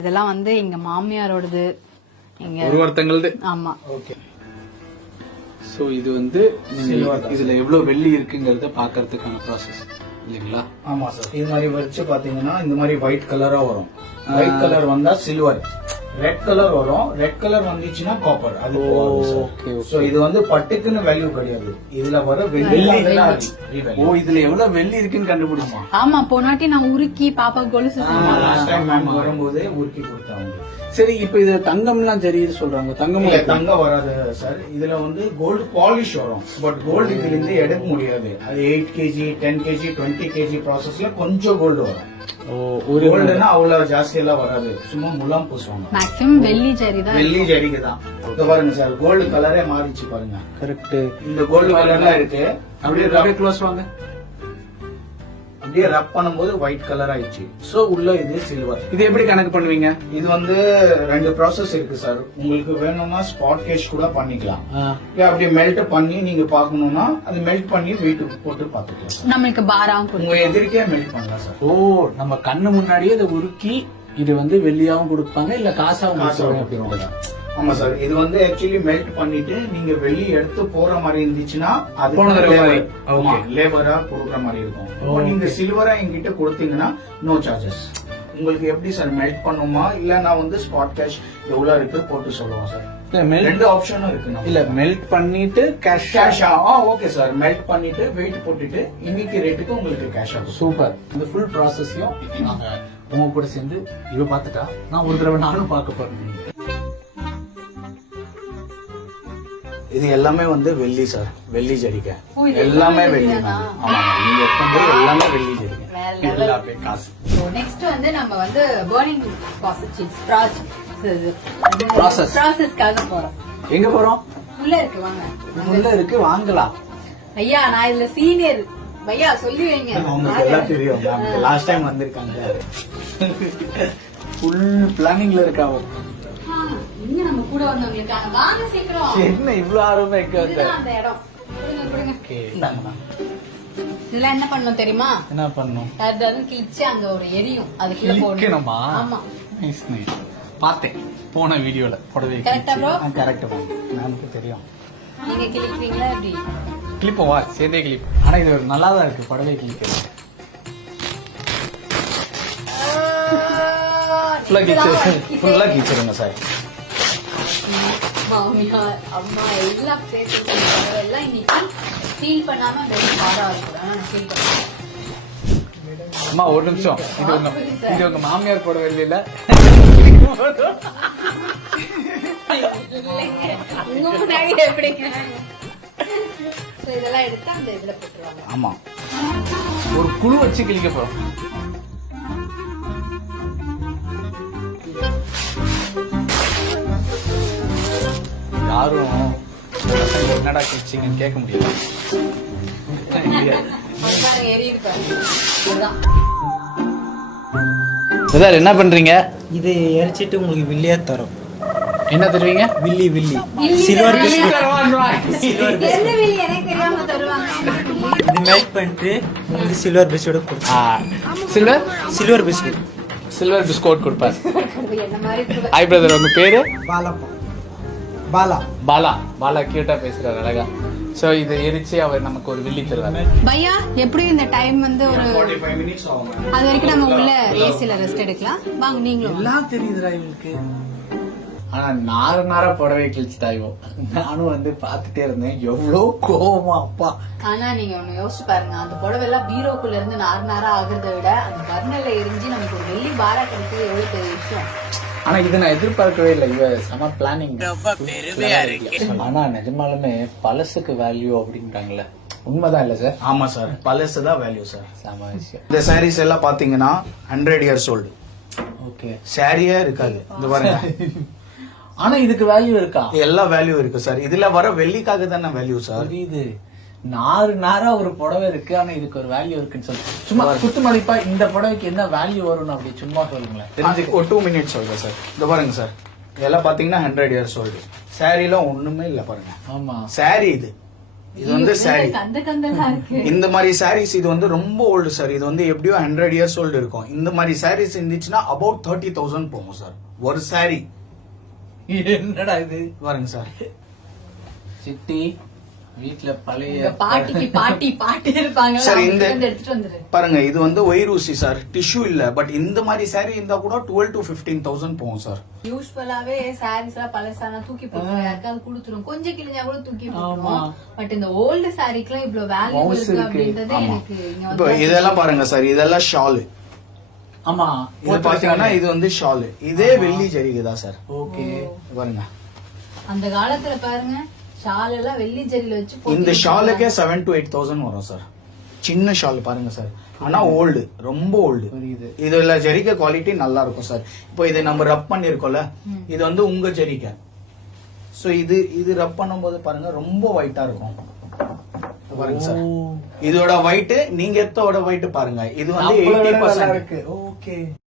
இதெல்லாம் வந்து எங்க மாமியாரோடது, எங்க ஒருத்தங்களது. ஆமா. ஓகே. சோ இது வந்து இதுல எவ்வளவு வெள்ளி இருக்குங்கறத பாக்குறதுக்கான ப்ராசஸ் இல்லீங்களா? ஆமா சார். இது மாதிரி வச்சு பாத்தீங்கன்னா இந்த மாதிரி ஒயிட் கலரா வரும். ஒயிட் கலர் வந்தா சில்வர், ரெட் கலர் வரும். ரெட் கலர் வந்துச்சுன்னா காப்பர். அது சோ இது வந்து பட்டுக்குன்னு வேல்யூ கிடையாது. இதுல வர வெள்ளி. ஓ, இதுல எவ்வளவு வெள்ளி இருக்குன்னு கண்டுபிடிச்சோம். ஆமா, போனாட்டி நான் உருக்கி பாப்பா கொலுசு லாஸ்ட் டைம் மேம் வரும்போதே உருக்கி கொடுத்தாங்க. சரி, இப்ப இது தங்கம்லாம் தெரியுது சொல்றாங்க. தங்கம் வராது சார். இதுல வந்து கோல்டு பாலிஷ் வரும். பட் கோல்டு இதுல இருந்து எடுக்க முடியாது. அது 8 kg 10 kg 20 kg ப்ராசஸ்ல கொஞ்சம் கோல்டு வரும். ஒரு கோல்டுனா அவ்வளவு ஜாஸ்தி எல்லாம் வராது. சும்மா முலாம் பூசுவாங்க. மேக்ஸிமம் வெள்ளி ஜரி தான். வெள்ளி ஜரிக்கு தான். இங்க பாருங்க சார், கோல்டு கலரே மாறிச்சு பாருங்க. கரெக்ட். இந்த கோல்டு கலர்ல இருக்கு. அப்படியே க்ளோஸ் வாங்க. அப்படியே ரப் பண்ணும்போது ஒயிட் கலர் ஆயிடுச்சு. சோ உள்ள இது சில்வர். இது எப்படி கணக்கு பண்ணுவீங்க? இது வந்து 2 ப்ராசஸ் இருக்கு சார். உங்களுக்கு வேணும்னா ஸ்பாட் கேஷ் கூட பண்ணிக்கலாம். அப்படியே மெல்ட் பண்ணி நீங்க பாக்கணும்னா அது மெல்ட் பண்ணி வெயிட் போட்டு பாத்துக்கலாம். நம்மளுக்கு பாராவும் உங்க எதிர்க்கே மெல்ட் பண்ணலாம் சார். ஓ, நம்ம கண்ணு முன்னாடியே இதை உருக்கி இது வந்து வெள்ளியாவும் கொடுப்பாங்க, இல்ல காசாவும் கொடுப்பாங்க. ஆமா சார். இது வந்து ஆக்சுவலி மெல்ட் பண்ணிட்டு நீங்க வெளியே எடுத்து போற மாதிரி இருந்துச்சுன்னா அது லேபரா கொடுக்குற மாதிரி இருக்கும். நீங்க சில்வரா எங்கிட்ட கொடுத்தீங்கன்னா நோ சார்ஜஸ். உங்களுக்கு எப்படி சார் மெல்ட் பண்ணுமா இல்ல நான் வந்து ஸ்பாட் கேஷ் எவ்வளவு இருக்கு போட்டு சொல்லுவோம் சார். 2 ஆப்ஷனும் இருக்கு. இல்ல மெல்ட் பண்ணிட்டு கேஷ். Okay sir. மெல்ட் பண்ணிட்டு வெயிட் போட்டுட்டு இன்னைக்கு ரேட்டுக்கு உங்களுக்கு கேஷ் ஆகும். சூப்பர். இந்த ஃபுல் ப்ராசஸையும் நாங்க உங்க கூட சேர்ந்து இவ பாத்துட்டா நான் ஒரு தடவை நானும் பார்க்க போறேன். இது எல்லாமே வந்து வெள்ளி சார். வெள்ளி ஜரிகை எல்லாமே வெள்ளி. ஆமா, நீங்க எல்லாமே வெள்ளி ஜரிகை. எல்லாமே காசு. நெக்ஸ்ட் வந்து நம்ம வந்து பர்னிங் ப்ராசஸ்க்காக போறோம். எங்க போறோம்? உள்ள இருக்கு, வாங்க. உள்ள இருக்கு, வாங்கலாம். ஐயா, நான் இதுல சீனியர். ஐயா சொல்லி வைங்க. உங்களுக்கு எல்லாம் தெரியும். லாஸ்ட் டைம் வந்திருக்காங்க. ஃபுல் பிளானிங்ல இருக்காங்க. இங்க நம்ம கூட வந்தவங்களுக்காக வாங்க சீக்கிரம். என்ன இவ்வளவு ஆர்வமா இருக்கு அந்த இடம். இதெல்லாம் என்ன பண்ணணும் தெரியுமா? என்ன பண்ணணும்? அதாவது கிழிச்சு அங்க ஒரு எரியும், அதுக்குள்ள போடணுமா? ஆமா. Nice nice. பார்த்தேன் போன வீடியோல புடவை. கரெக்ட்டா ப்ரோ? கரெக்ட் ப்ரோ, எனக்கு தெரியும். நீங்க கிழிப்பீங்களா எப்படி? கிளிப்போம், வா சேர்ந்தே கிளிப். ஆனா இது நல்லா தான் இருக்கு புடவை கிளிக்கிறது. ஃபுல்லா கிழிச்சிருங்க சார். மாமியார் அம்மா எல்லாம் சேர்த்து எல்லாம் இன்னைக்கு ஃபீல் பண்ணாம பாடா இருக்கும். அம்மா ஒரு நிமிஷம், இது உங்க மாமியார் புடவை இல்ல? உங்க முன்னாடி எப்படிங்க? இதெல்லாம் எடுத்து அந்த இதுல போட்டுருவாங்க. ஆமா, ஒரு குழு வச்சு கிழிக்க போறோம். யாரும் என்னடா கிழிச்சிங்கன்னு கேட்க முடியாது. என்ன பண்றீங்க? இது எரிச்சிட்டு உங்களுக்கு வில்லியா தரும். என்ன தருவீங்க? வில்லி வில்லி சில்வர் பிஸ்கட். இது மெல்ட் பண்ணிட்டு உங்களுக்கு சில்வர் பிஸ்கட் கொடுப்போம். Silver biscuit. சில்வர் பிஸ்கட் கொடுப்பாரு. ஹாய் பிரதர், உங்க பேரு? பாலா. பாலா. பாலா கியூட்டா பேசுறாரு, அழகா. சோ இதை எரிச்சு அவர் நமக்கு ஒரு வில்லி தருவாரு. பையா, எப்படி இந்த டைம் வந்து ஒரு 45 மினிட்ஸ் ஆகும். அது வரைக்கும் நம்ம உள்ள ஏசில ரெஸ்ட் எடுக்கலாம். வாங்க நீங்களும். எல்லாம் தெரியுதுடா இவங்களுக்கு. ஆனா நாரா புடவை கிழிச்சுட்டாயோ. நானும் வந்து பாத்துட்டே இருந்தேன், எவ்வளவு கோவமா அப்பா. ஆனா நீங்க ஒண்ணு யோசிச்சு பாருங்க, அந்த புடவை எல்லாம் பீரோக்குள்ள இருந்து நாரா ஆகுறத விட அந்த பர்னர்ல எரிஞ்சு நமக்கு ஒரு வெள்ளி பாரா கிடைக்கிறது எவ்வளவு பெரிய விஷயம். ஆனா இதை நான் எதிர்பார்க்கவே இல்லை. இவ செம பிளானிங். ஆனா நிஜமாலுமே பழசுக்கு வேல்யூ அப்படின்றாங்கல்ல, உண்மைதான் இல்ல சார்? ஆமா சார், பழசு தான் வேல்யூ சார். செம விஷயம். இந்த சாரீஸ் எல்லாம் பாத்தீங்கன்னா 100 years old. ஓகே, சாரியே இருக்காது. இந்த பாருங்க. ஆனா இதுக்கு வேல்யூ இருக்கா? எல்லா வேல்யூ இருக்கு சார். இதுல வர வெள்ளிக்காக தானே வேல்யூ சார். இது நாரா ஒரு புடவை இருக்கு, ஆனா இதுக்கு ஒரு வேல்யூ இருக்குன்னு சொல்லி சும்மா குத்து மதிப்பா இந்த புடவைக்கு என்ன வேல்யூ வரும்னு அப்படி சும்மா சொல்லுங்களேன். தெரிஞ்சு ஒரு 2 minutes சொல்றேன் சார். இந்த பாருங்க சார், இதெல்லாம் பாத்தீங்கன்னா 100 years old. சாரில ஒண்ணுமே இல்ல பாருங்க. ஆமா, சாரி இது இது வந்து சாரி. கந்த கந்தலா இருக்கு. இந்த மாதிரி சாரீஸ் இது வந்து ரொம்ப ஓல்டு சார். இது வந்து எப்படியோ 100 இயர்ஸ் ஓல்டு இருக்கும். இந்த மாதிரி சாரீஸ் இருந்துச்சுன்னா அபவுட் 30,000 போகும் சார் ஒரு சாரி. என்னடா இது பாருங்க சார். சிட்டி வீட்ல பழைய உங்க பாட்டிக்கு பாட்டி இருப்பாங்க. சார் இந்த எடுத்துட்டு வந்துரு. பாருங்க இது வந்து ஒயிரூசி சார், டிஷ்யூ இல்ல. பட் இந்த மாதிரி சாரி இருந்தா கூட 12 to 15,000 போகும் சார். யூஸ்வலாவே சாரீஸ் எல்லாம் பழசானா தூக்கி போட்டுரும், யாருக்காவது கொடுத்துரும், கொஞ்சம் கிழிஞ்சா கூட தூக்கி போட்டுரும். பட் இந்த ஓல்டு சாரிக்குலாம் இவ்வளவு வேல்யூ இருக்கு அப்படின்றது எனக்கு இங்க இப்போ வந்து இதெல்லாம் பாருங்க சார், இதெல்லாம் ஷாலு. ஆமா இது பாத்தீங்கன்னா இது வந்து ஷாலு. இதே வெள்ளி ஜரிகைதான் சார். ஓகே பாருங்க அந்த காலத்துல பாருங்க ஷால் எல்லாம் வெள்ளி ஜரியில வச்சு இந்த ஷாலுக்கே 7 to 8,000 வரும் சார். சின்ன ஷால் பாருங்க சார். ஆனா ஓல்டு, ரொம்ப ஓல்டு. இதுல ஜரிகை குவாலிட்டி நல்லா இருக்கும் சார். இப்போ இது நம்ம ரப் பண்ணிருக்கோம்ல, இது வந்து உங்க ஜரிகை. சோ இது ரப் பண்ணும்போது பாருங்க ரொம்ப ஒயிட்டா இருக்கும். பாருங்க சார், இதோட ஒயிட் நீங்க எத்தோட ஒயிட் பாருங்க. இது வந்து 80% ஓகே